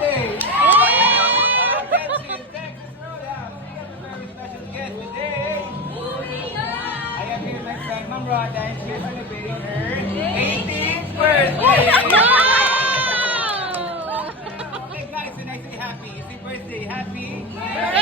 birthday! Attention, Texas Roadhouse. We have a very special guest today. I have here my friend Ma'am Rhoda, and she's celebrating her 18th birthday! Okay guys, so nice to be happy. It's your birthday. Happy birthday!